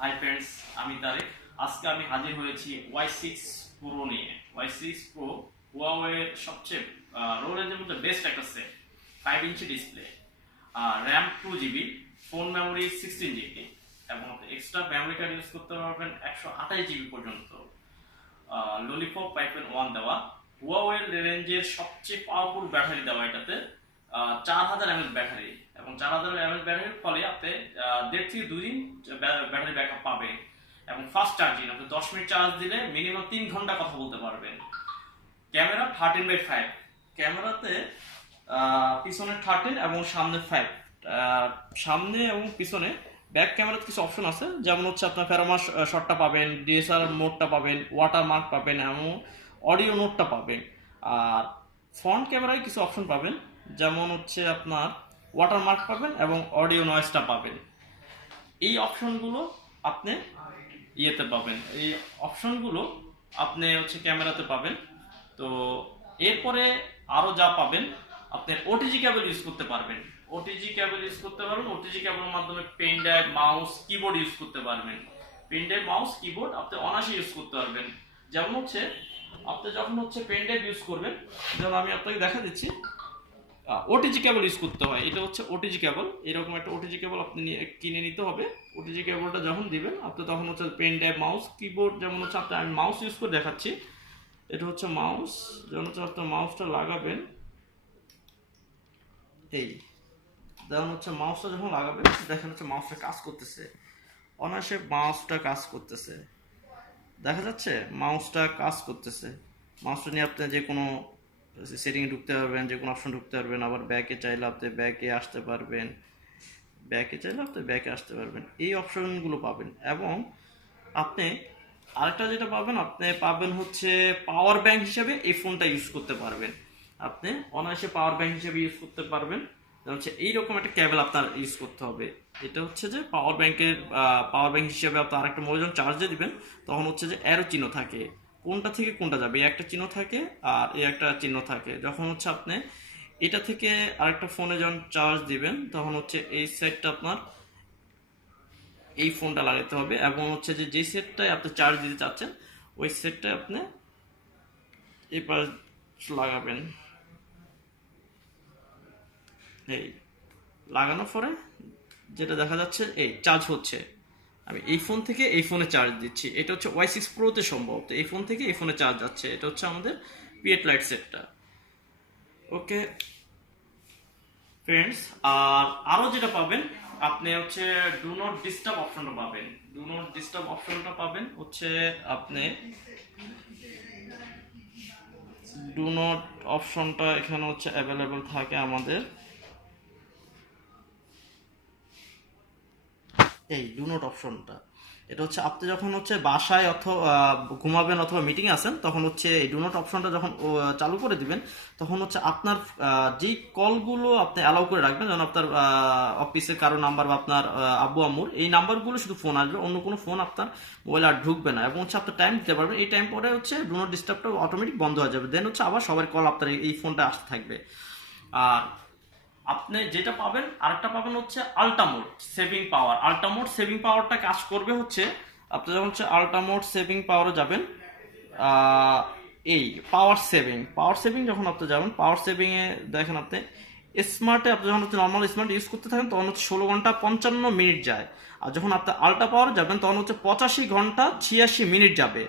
Hi friends, আমি তারেক। আজকে আমি হাজির হয়েছি Y6 Pro নিয়ে। Y6 Pro হুয়াওয়ের সবচেয়ে লো রেঞ্জের মধ্যে বেস্ট একটা সেট। 5 inch display, RAM 2 GB, phone memory 16 GB, এবং এক্সট্রা মেমোরি কার্ড ইউজ করতে পারবেন 128 GB পর্যন্ত। ললিপপ 5.1 দেওয়া, হুয়াওয়ের রেঞ্জের সবচেয়ে পাওয়ারফুল ব্যাটারি দেওয়া এটাতে। 4000 mAh ব্যাটারি, এবং 4000 mAh ব্যাটারির ফলে আপনি 1.5 থেকে 2 দিন ব্যাটারি ব্যাকআপ পাবেন। এবং ফাস্ট চার্জিং, আপনি 10 মিনিট চার্জ দিলে মিনিমাম 3 ঘন্টা কথা বলতে পারবেন। ক্যামেরা 13/5, ক্যামেরাতে পিছনে 13 এবং সামনে 5। সামনে এবং পিছনে ব্যাক ক্যামেরাতে কিছু অপশন আছে, যেমন হচ্ছে আপনার প্যারামাস শটটা পাবেন, ডিএসএলআর মোডটা পাবেন, ওয়াটার মার্ক পাবেন এবং অডিও নোটটা পাবেন। আর ফ্রন্ট ক্যামেরায় কিছু অপশন পাবেন, যেমন হচ্ছে আপনার ওয়াটার মার্ক পাবেন এবং অডিও নয়েজটা পাবেন। এই অপশনগুলো আপনি ইয়েতে পাবেন, এই অপশনগুলো আপনি হচ্ছে ক্যামেরাতে পাবেন। তো এরপরে আরো যা পাবেন, আপনি ওটিজি কেবল ইউজ করতে পারবেন। ওটিজি কেবল ইউজ করতে পারবেন, ওটিজি কেবলের মাধ্যমে pen drive, mouse, keyboard use করতে পারবেন। পেন ড্রাইভ, মাউস, কিবোর্ড আপনি অনায়াসে ইউজ করতে পারবেন। যেমন হচ্ছে আপনি যখন হচ্ছে পেন ড্রাইভ ইউজ করবেন, যেমন আমি আপনাকে দেখা দিচ্ছি, ওটিজি কেবল ইউজ করতে হয়। এটা হচ্ছে ওটিজি কেবল, এরকম একটা ওটিজি কেবল আপনি কিনে নিতে হবে। ওটিজি কেবলটা যখন দিবেন আপনি, তখন হচ্ছে পেন ড্রাইভ, মাউস, কিবোর্ড, যেমন হচ্ছে আপনি, আমি মাউস ইউজ করে দেখাচ্ছি। এটা হচ্ছে মাউস, যেমন হচ্ছে আপনার মাউসটা লাগাবেন, এই যেমন হচ্ছে মাউসটা যখন লাগাবেন, দেখেন হচ্ছে মাউসটা কাজ করতেছে, অনায়াসে মাউসটা কাজ করতেছে, দেখা যাচ্ছে মাউসটা কাজ করতেছে। মাউসটা নিয়ে আপনি যে কোনো সেটিংয়ে ঢুকতে পারবেন, যে কোনো অপশন ঢুকতে পারবেন, আবার ব্যাকে চাইলে আপনি ব্যাকে আসতে পারবেন, ব্যাকে চাইলে আপনি ব্যাকে আসতে পারবেন। এই অপশনগুলো পাবেন। এবং আপনি আরেকটা যেটা পাবেন, আপনি পাবেন হচ্ছে পাওয়ার ব্যাংক হিসেবে এই ফোনটা ইউজ করতে পারবেন। আপনি অনায়াসে পাওয়ার ব্যাংক হিসেবে ইউজ করতে পারবেন। হচ্ছে এইরকম একটা কেবল আপনার ইউজ করতে হবে। এটা হচ্ছে যে পাওয়ার ব্যাংকের, পাওয়ার ব্যাংক হিসেবে আপনি আরেকটা মোবাইল যখন চার্জে দিবেন, তখন হচ্ছে যে অ্যারো চিহ্ন থাকে, কোনটা থেকে কোনটা যাবে, এই একটা চিহ্ন থাকে আর এই একটা চিহ্ন থাকে। যখন হচ্ছে আপনি এটা থেকে আরেকটা ফোনে যখন চার্জ দিবেন, তখন হচ্ছে এই সাইডটা আপনার এই ফোনটা লাগাতে হবে, এবং হচ্ছে যে যেই সেটটায় আপনি চার্জ দিতে চাচ্ছেন, ওই সেটটায় আপনি এবার লাগাবেন। এই লাগানোর পরে যেটা দেখা যাচ্ছে, এই চার্জ হচ্ছে। আমি এই ফোন থেকে এই ফোনে চার্জ দিচ্ছি, এটা হচ্ছে Y6 Pro-তে সম্ভব। তো এই ফোন থেকে এই ফোনে চার্জ যাচ্ছে, এটা হচ্ছে আমাদের P8 লাইট সেটটা। ওকে ফ্রেন্ডস, আর আরো যেটা পাবেন, আপনি হচ্ছে ডু নট ডিস্টার্ব অপশনটা পাবেন। ডু নট ডিস্টার্ব অপশনটা পাবেন হচ্ছে আপনি ডু নট অপশনটা এখানে হচ্ছে অ্যাভেলেবল থাকে আমাদের। এই ডু নট অপশনটা, এটা হচ্ছে আপনি যখন হচ্ছে বাসায় অথবা ঘুমাবেন অথবা মিটিংয়ে আছেন, তখন হচ্ছে এই ডু নট অপশনটা যখন চালু করে দিবেন, তখন হচ্ছে আপনার যেই কলগুলো আপনি অ্যালাউ করে রাখবেন, যেমন আপনার অফিসের কারো নাম্বার বা আপনার আব্বু আম্মুর, এই নাম্বারগুলো শুধু ফোন আসবে, অন্য কোনো ফোন আপনার মোবাইলে আর ঢুকবে না। এবং হচ্ছে আপনার টাইম দিতে পারবেন, এই টাইম পরে হচ্ছে ডু নট ডিস্টার্বটা অটোমেটিক বন্ধ হয়ে যাবে। দেন হচ্ছে আবার সবার কল আপনার এই ফোনটা আসতে থাকবে। আর আপনি যেটা পাবেন, আরেকটা পাবেন হচ্ছে আল্টামোড সেভিং পাওয়ার। আল্টামোড সেভিং পাওয়ারটা কাজ করবে হচ্ছে, আপনি যখন হচ্ছে আল্টামোড সেভিং পাওয়ারে যাবেন, এই পাওয়ার সেভিং যখন আপনি যাবেন, পাওয়ার সেভিংয়ে দেখেন আপনি স্মার্টে, আপনি যখন হচ্ছে নর্মাল স্মার্ট ইউজ করতে থাকেন, তখন হচ্ছে 16 ঘন্টা 55 মিনিট যায়। আর যখন আপনি আল্ট্রা পাওয়ার যাবেন, তখন হচ্ছে 85 ঘন্টা 86 মিনিট যাবে।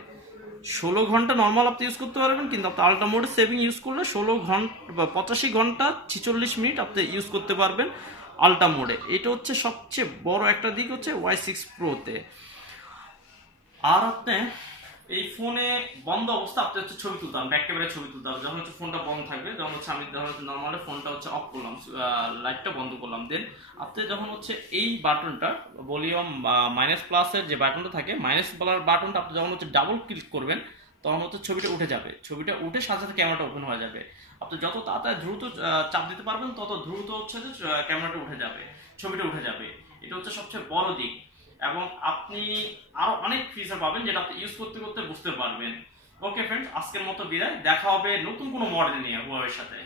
16 ঘন্টা নর্মাল আপনি ইউজ করতে পারবেন, কিন্তু আপনি আল্ট্রা মোডে সেভিং ইউজ করলে 16 ঘন্টা বা 85 ঘন্টা 46 মিনিট আপনি ইউজ করতে পারবেন আল্ট্রা মোডে। এটা হচ্ছে সবচেয়ে বড় একটা দিক হচ্ছে Y6 Pro-তে। আর আপনি এই ফোনে বন্ধ অবস্থা আপনি হচ্ছে ছবি তুলতে হবে, ব্যাক ক্যামেরায় ছবি তুলতে হবে। যখন হচ্ছে ফোনটা বন্ধ থাকবে, যখন হচ্ছে আমি নর্মালি ফোনটা হচ্ছে অফ করলাম, লাইটটা বন্ধ করলাম, দেন আপনি যখন হচ্ছে এই বাটনটা ভলিউম মাইনাস প্লাসের যে বাটনটা থাকে, মাইনাস বাটনটা আপনি যখন হচ্ছে ডাবল ক্লিক করবেন, তখন হচ্ছে ছবিটা উঠে যাবে। ছবিটা উঠে সাথে সাথে ক্যামেরাটা ওপেন হয়ে যাবে। আপনি যত তাড়াতাড়ি দ্রুত চাপ দিতে পারবেন, তত দ্রুত হচ্ছে যে ক্যামেরাটা উঠে যাবে, ছবিটা উঠে যাবে। এটা হচ্ছে সবচেয়ে বড় দিক। এবং আপনি আরো অনেক ফিচার পাবেন, যেটা আপনি ইউজ করতে করতে বুঝতে পারবেন। ওকে ফ্রেন্ডস, আজকের মতো বিদায়, দেখা হবে নতুন কোনো মডেল নিয়ে হুয়াওয়ের সাথে।